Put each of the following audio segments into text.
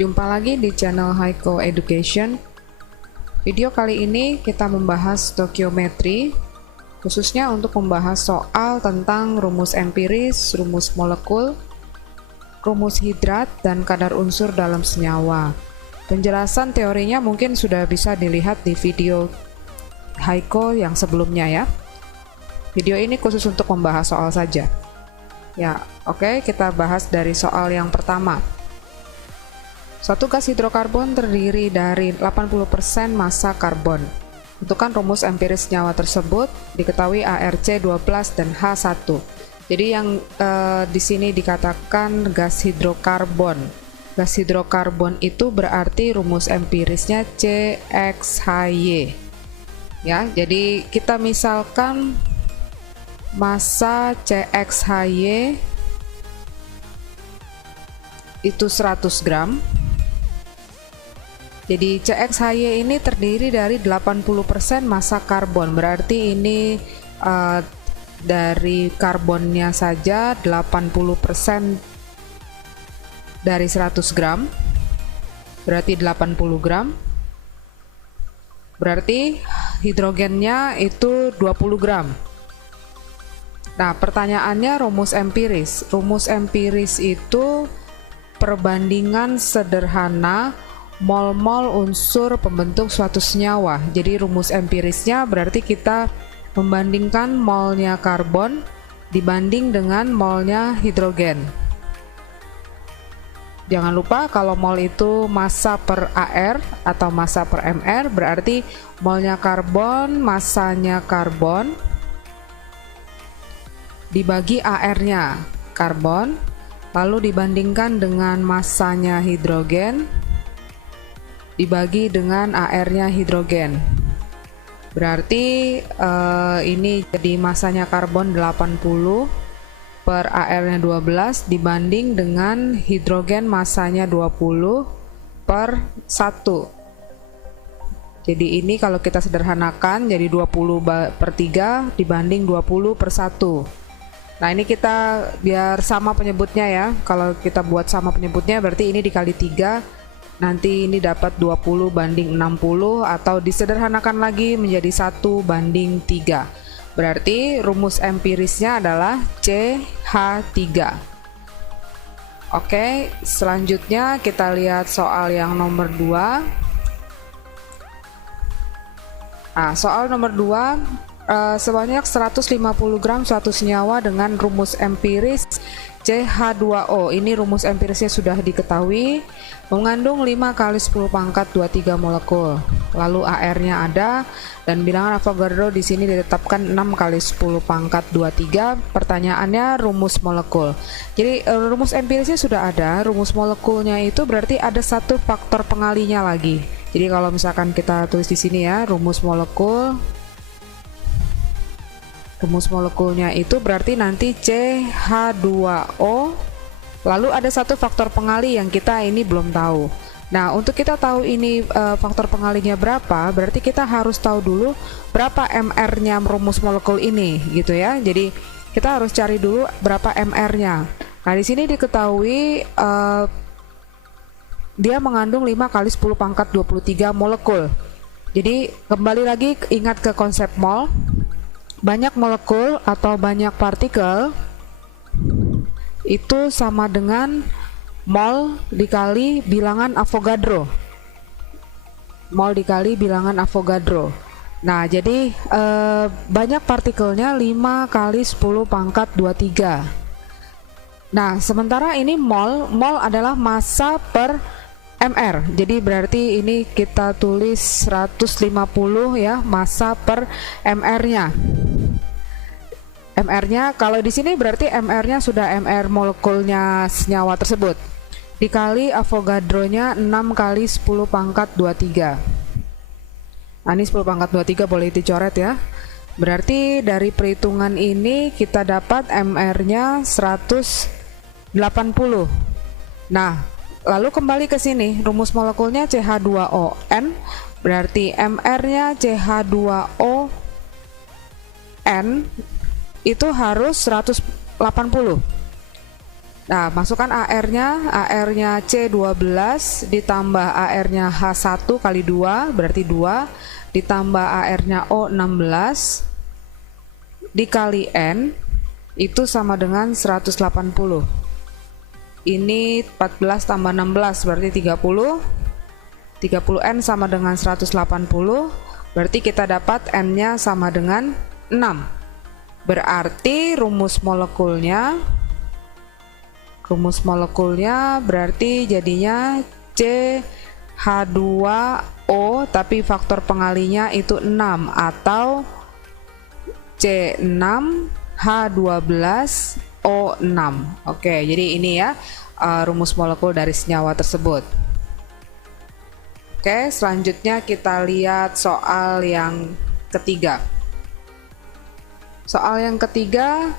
Jumpa lagi di channel Haiko Education. Video kali ini kita membahas stoikiometri, khususnya untuk membahas soal tentang rumus empiris, rumus molekul, rumus hidrat, dan kadar unsur dalam senyawa. Penjelasan teorinya mungkin sudah bisa dilihat di video Haiko yang sebelumnya ya. Video ini khusus untuk membahas soal saja. Ya, oke, kita bahas dari soal yang pertama. Suatu gas hidrokarbon terdiri dari 80% massa karbon. Tentukan rumus empiris senyawa tersebut, diketahui ARC12 dan H1. Jadi yang di sini dikatakan gas hidrokarbon. Gas hidrokarbon itu berarti rumus empirisnya CXHY. Ya, jadi kita misalkan massa CXHY itu 100 gram. Jadi CXHY ini terdiri dari 80% massa karbon, berarti ini dari karbonnya saja 80% dari 100 gram, berarti 80 gram. Berarti hidrogennya itu 20 gram. Nah, pertanyaannya rumus empiris. Rumus empiris itu perbandingan sederhana mol-mol unsur pembentuk suatu senyawa. Jadi rumus empirisnya berarti kita membandingkan molnya karbon dibanding dengan molnya hidrogen. Jangan lupa kalau mol itu massa per AR atau massa per MR, berarti molnya karbon, massanya karbon dibagi AR-nya karbon, lalu dibandingkan dengan massanya hidrogen dibagi dengan AR-nya hidrogen. Berarti ini jadi massanya karbon 80 per AR-nya 12 dibanding dengan hidrogen massanya 20 per 1. Jadi ini kalau kita sederhanakan jadi 20 per 3 dibanding 20 per 1. Nah, ini kita biar sama penyebutnya ya. Kalau kita buat sama penyebutnya berarti ini dikali 3, nanti ini dapat 20 banding 60, atau disederhanakan lagi menjadi 1 banding 3. Berarti rumus empirisnya adalah CH3. Oke, selanjutnya kita lihat soal yang nomor 2. Nah, soal nomor 2, sebanyak 150 gram suatu senyawa dengan rumus empiris CH2O. Ini rumus empirisnya sudah diketahui, mengandung 5 kali 10 pangkat 23 molekul. Lalu AR-nya ada dan bilangan Avogadro di sini ditetapkan 6 kali 10 pangkat 23. Pertanyaannya rumus molekul. Jadi rumus empirisnya sudah ada, rumus molekulnya itu berarti ada satu faktor pengalinya lagi. Jadi kalau misalkan kita tulis di sini ya, rumus molekul. Rumus molekulnya itu berarti nanti CH2O, lalu ada satu faktor pengali yang kita ini belum tahu. Nah, untuk kita tahu ini faktor pengalinya berapa, berarti kita harus tahu dulu berapa MR-nya rumus molekul ini gitu ya. Jadi kita harus cari dulu berapa MR-nya. Nah, di sini diketahui dia mengandung 5 kali 10 pangkat 23 molekul. Jadi kembali lagi ingat ke konsep mol. Banyak molekul atau banyak partikel itu sama dengan mol dikali bilangan Avogadro. Mol dikali bilangan Avogadro. Nah, jadi banyak partikelnya 5 kali 10 pangkat 23. Nah, sementara ini mol adalah massa per MR. Jadi berarti ini kita tulis 150 ya, massa per MR-nya. MR-nya kalau di sini berarti MR-nya sudah MR molekulnya senyawa tersebut. Dikali Avogadro-nya 6 kali 10 pangkat 23. Nah, ini 10 pangkat 23 boleh dicoret ya. Berarti dari perhitungan ini kita dapat MR-nya 180. Nah, lalu kembali ke sini, rumus molekulnya CH2ON, berarti MR-nya CH2ON itu harus 180. Nah, masukkan AR-nya C12 ditambah AR-nya H1 kali 2 berarti 2 ditambah AR-nya O16 dikali N itu sama dengan 180. Ini 14 tambah 16 berarti 30. 30N sama dengan 180, berarti kita dapat N-nya sama dengan 6. Berarti rumus molekulnya berarti jadinya CH2O tapi faktor pengalinya itu 6 atau C6H12O6. Oke, jadi ini ya rumus molekul dari senyawa tersebut. Oke, selanjutnya kita lihat soal yang ketiga. Soal yang ketiga,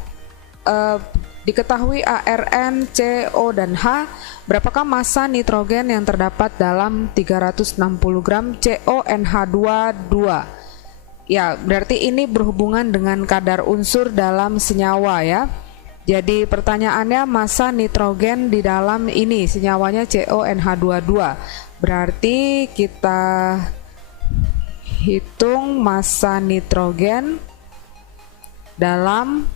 diketahui ARN, CO, dan H, berapakah massa nitrogen yang terdapat dalam 360 gram CONH2 Ya, berarti ini berhubungan dengan kadar unsur dalam senyawa ya. Jadi pertanyaannya massa nitrogen di dalam ini senyawanya CONH2. Berarti kita hitung massa nitrogen dalam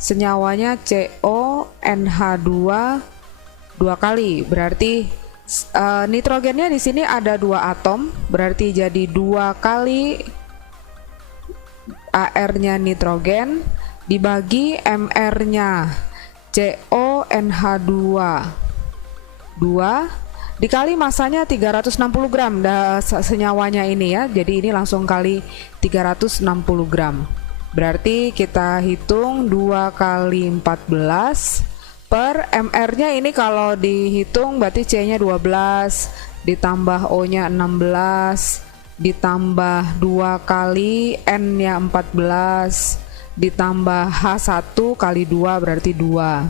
senyawanya CONH2 dua kali. Berarti nitrogennya di sini ada 2 atom, berarti jadi 2 kali AR-nya nitrogen dibagi MR-nya CONH2 dikali masanya 360 gram senyawanya ini ya. Jadi ini langsung kali 360 gram. Berarti kita hitung 2 kali 14 per MR-nya ini kalau dihitung berarti C-nya 12 ditambah O-nya 16 ditambah 2 kali N-nya 14 ditambah H1 kali 2 berarti 2.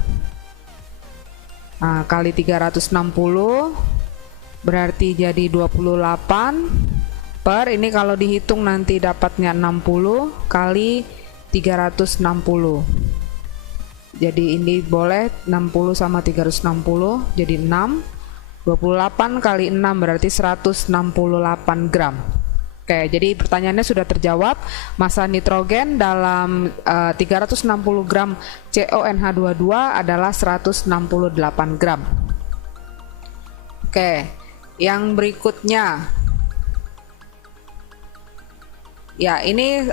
Nah, kali 360 berarti jadi 28 per ini kalau dihitung nanti dapatnya 60 kali 360. Jadi ini boleh 60 sama 360 jadi 6. 28 kali 6 berarti 168 gram. Oke, jadi pertanyaannya sudah terjawab. Massa nitrogen dalam 360 gram CONH2 adalah 168 gram. Oke, yang berikutnya. Ya, ini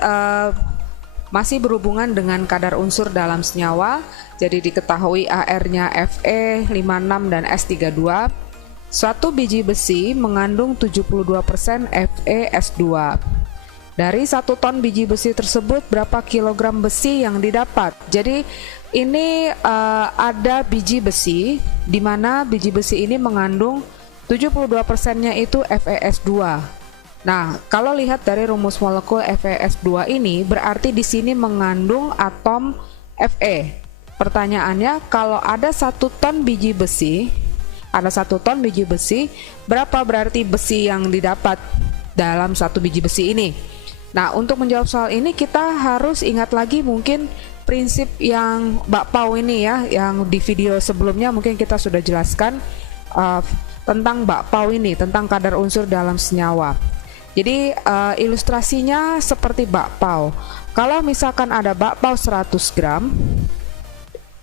masih berhubungan dengan kadar unsur dalam senyawa. Jadi diketahui AR-nya Fe56 dan S32. Suatu biji besi mengandung 72% FeS2. Dari 1 ton biji besi tersebut berapa kilogram besi yang didapat? Jadi ini ada biji besi di mana biji besi ini mengandung 72%-nya itu FeS2. Nah, kalau lihat dari rumus molekul FeS2 ini berarti di sini mengandung atom Fe. Pertanyaannya, kalau ada 1 ton biji besi, berapa berarti besi yang didapat dalam 1 biji besi ini? Nah, untuk menjawab soal ini kita harus ingat lagi mungkin prinsip yang bakpao ini ya, yang di video sebelumnya mungkin kita sudah jelaskan tentang bakpao ini, tentang kadar unsur dalam senyawa. Jadi ilustrasinya seperti bakpao. Kalau misalkan ada bakpao 100 gram,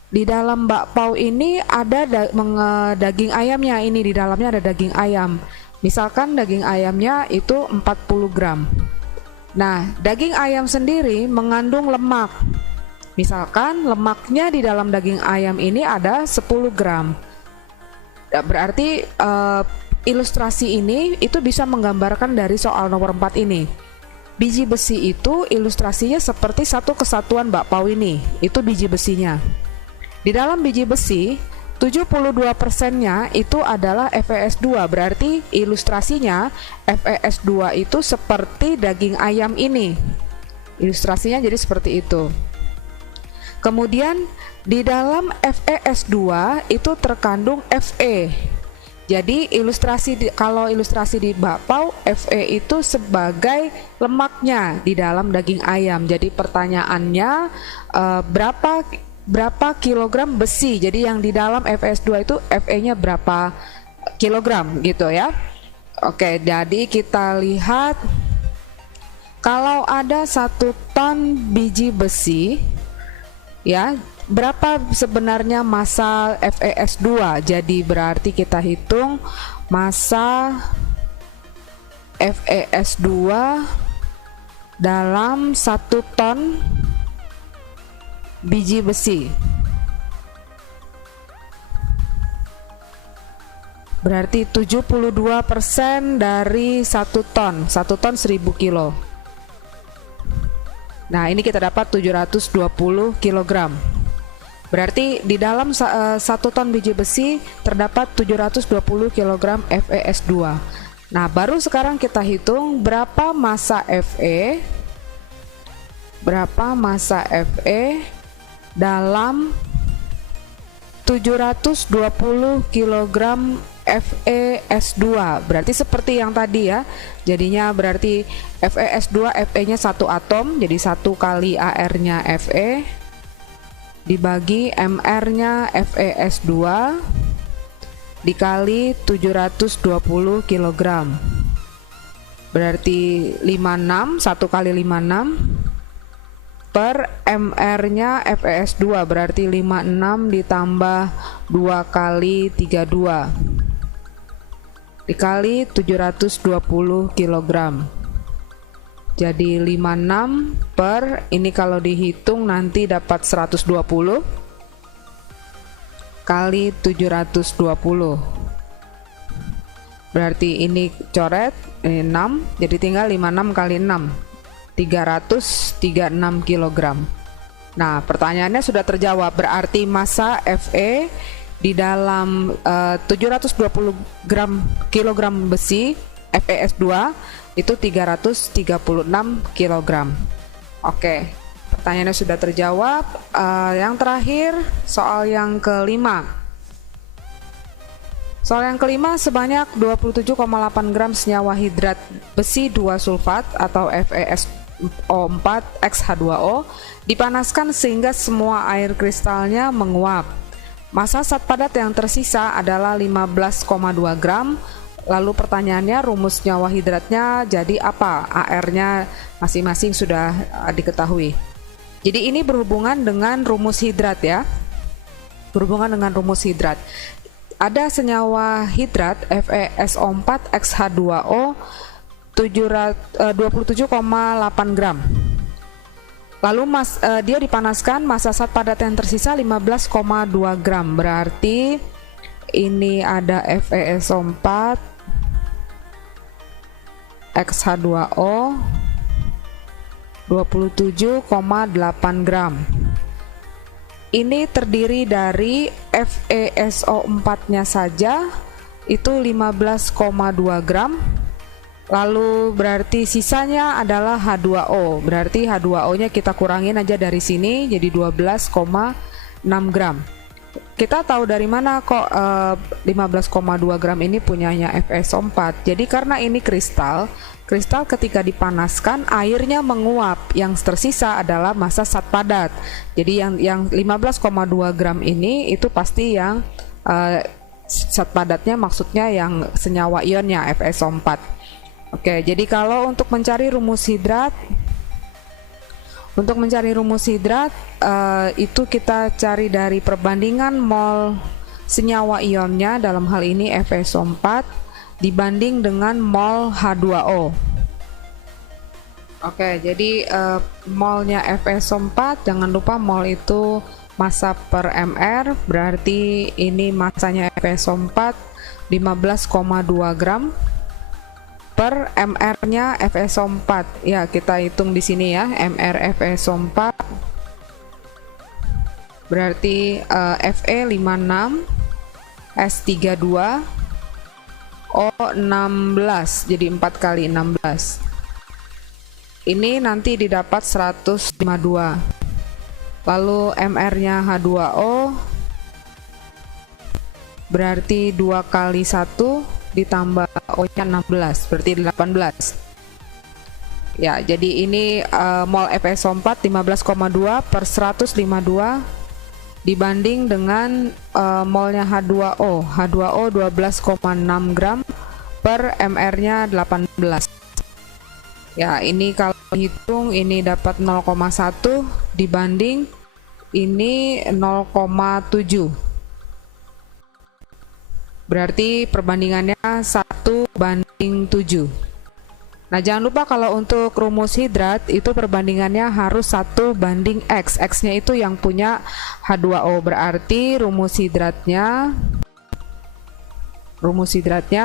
di dalam bakpao ini ada daging ayamnya, ini di dalamnya ada daging ayam. Misalkan daging ayamnya itu 40 gram. Nah, daging ayam sendiri mengandung lemak. Misalkan lemaknya di dalam daging ayam ini ada 10 gram. Berarti ilustrasi ini itu bisa menggambarkan dari soal nomor 4 ini. Biji besi itu ilustrasinya seperti satu kesatuan bakpao ini. Itu biji besinya. Di dalam biji besi 72%-nya itu adalah FeS2, berarti ilustrasinya FeS2 itu seperti daging ayam ini. Ilustrasinya jadi seperti itu. Kemudian di dalam FeS2 itu terkandung Fe. Jadi kalau ilustrasi di bakpao, Fe itu sebagai lemaknya di dalam daging ayam. Jadi pertanyaannya berapa berapa kilogram besi. Jadi yang di dalam FeS2 itu Fe-nya berapa kilogram gitu ya. Oke, jadi kita lihat kalau ada 1 ton biji besi ya, berapa sebenarnya massa FeS2. Jadi berarti kita hitung massa FeS2 dalam 1 ton biji besi. Berarti 72% dari 1 ton. 1 ton 1000 kilo. Nah, ini kita dapat 720 kg. Berarti di dalam 1 ton biji besi terdapat 720 kg FeS2. Nah, baru sekarang kita hitung berapa massa Fe. Berapa massa Fe dalam 720 kg FeS2. Berarti seperti yang tadi ya. Jadinya berarti FeS2 Fe-nya 1 atom, jadi 1 kali AR-nya Fe dibagi MR-nya FeS2 dikali 720 kg. Berarti 56, 1 kali 56 per MR-nya FeS2, berarti 56 ditambah 2 kali 32 dikali 720 kg. Jadi 56 per, ini kalau dihitung nanti dapat 120 kali 720. Berarti ini coret, ini 6, jadi tinggal 56 kali 6, 336 kg. Nah, pertanyaannya sudah terjawab, berarti massa Fe di dalam 720 kg besi FeS2 itu 336 kg. Oke, pertanyaannya sudah terjawab. Yang terakhir, soal yang kelima. Soal yang kelima, sebanyak 27,8 gram senyawa hidrat besi 2 sulfat atau FeSO4 X-H2O dipanaskan sehingga semua air kristalnya menguap. Massa zat padat yang tersisa adalah 15,2 gram. Lalu pertanyaannya, rumus senyawa hidratnya jadi apa? AR-nya masing-masing sudah diketahui. Jadi ini berhubungan dengan rumus hidrat ya. Berhubungan dengan rumus hidrat. Ada senyawa hidrat FeSO4 X-H2O 27,8 gram. Lalu dia dipanaskan, massa zat padat yang tersisa 15,2 gram. Berarti ini ada FeSO4 X-H2O 27,8 gram. Ini terdiri dari FeSO4-nya saja itu 15,2 gram. Lalu berarti sisanya adalah H2O. Berarti H2O-nya kita kurangin aja dari sini jadi 12,6 gram. Kita tahu dari mana kok 15,2 gram ini punyanya FeSO4. Jadi karena ini kristal ketika dipanaskan airnya menguap, yang tersisa adalah massa zat padat. Jadi yang 15,2 gram ini itu pasti yang zat padatnya, maksudnya yang senyawa ionnya FeSO4. Oke, jadi kalau untuk mencari rumus hidrat, itu kita cari dari perbandingan mol senyawa ionnya, dalam hal ini FeSO4 dibanding dengan mol H2O. Oke, jadi molnya FeSO4, jangan lupa mol itu massa per mr, berarti ini massanya FeSO4 15,2 gram per mr-nya FeSO4. Ya, kita hitung di sini ya, mr FeSO4 berarti Fe56 S32 O16, jadi 4 kali 16. Ini nanti didapat 152. Lalu mr-nya H2O berarti 2 kali 1 ditambah O-nya 16, berarti 18. Ya, jadi ini mol FeSO4 15,2 per 152 dibanding dengan molnya H2O. H2O 12,6 gram per mR-nya 18. Ya, ini kalau hitung ini dapat 0,1 dibanding ini 0,7. Berarti perbandingannya 1:7. Nah, jangan lupa kalau untuk rumus hidrat itu perbandingannya harus 1:X. X-nya itu yang punya H2O. Berarti rumus hidratnya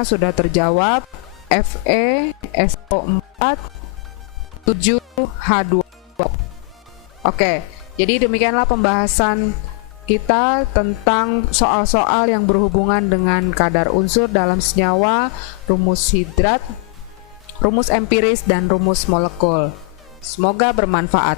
sudah terjawab, FeSO4 7H2O. Oke, jadi demikianlah pembahasan kita tentang soal-soal yang berhubungan dengan kadar unsur dalam senyawa, rumus hidrat, rumus empiris, dan rumus molekul. Semoga bermanfaat.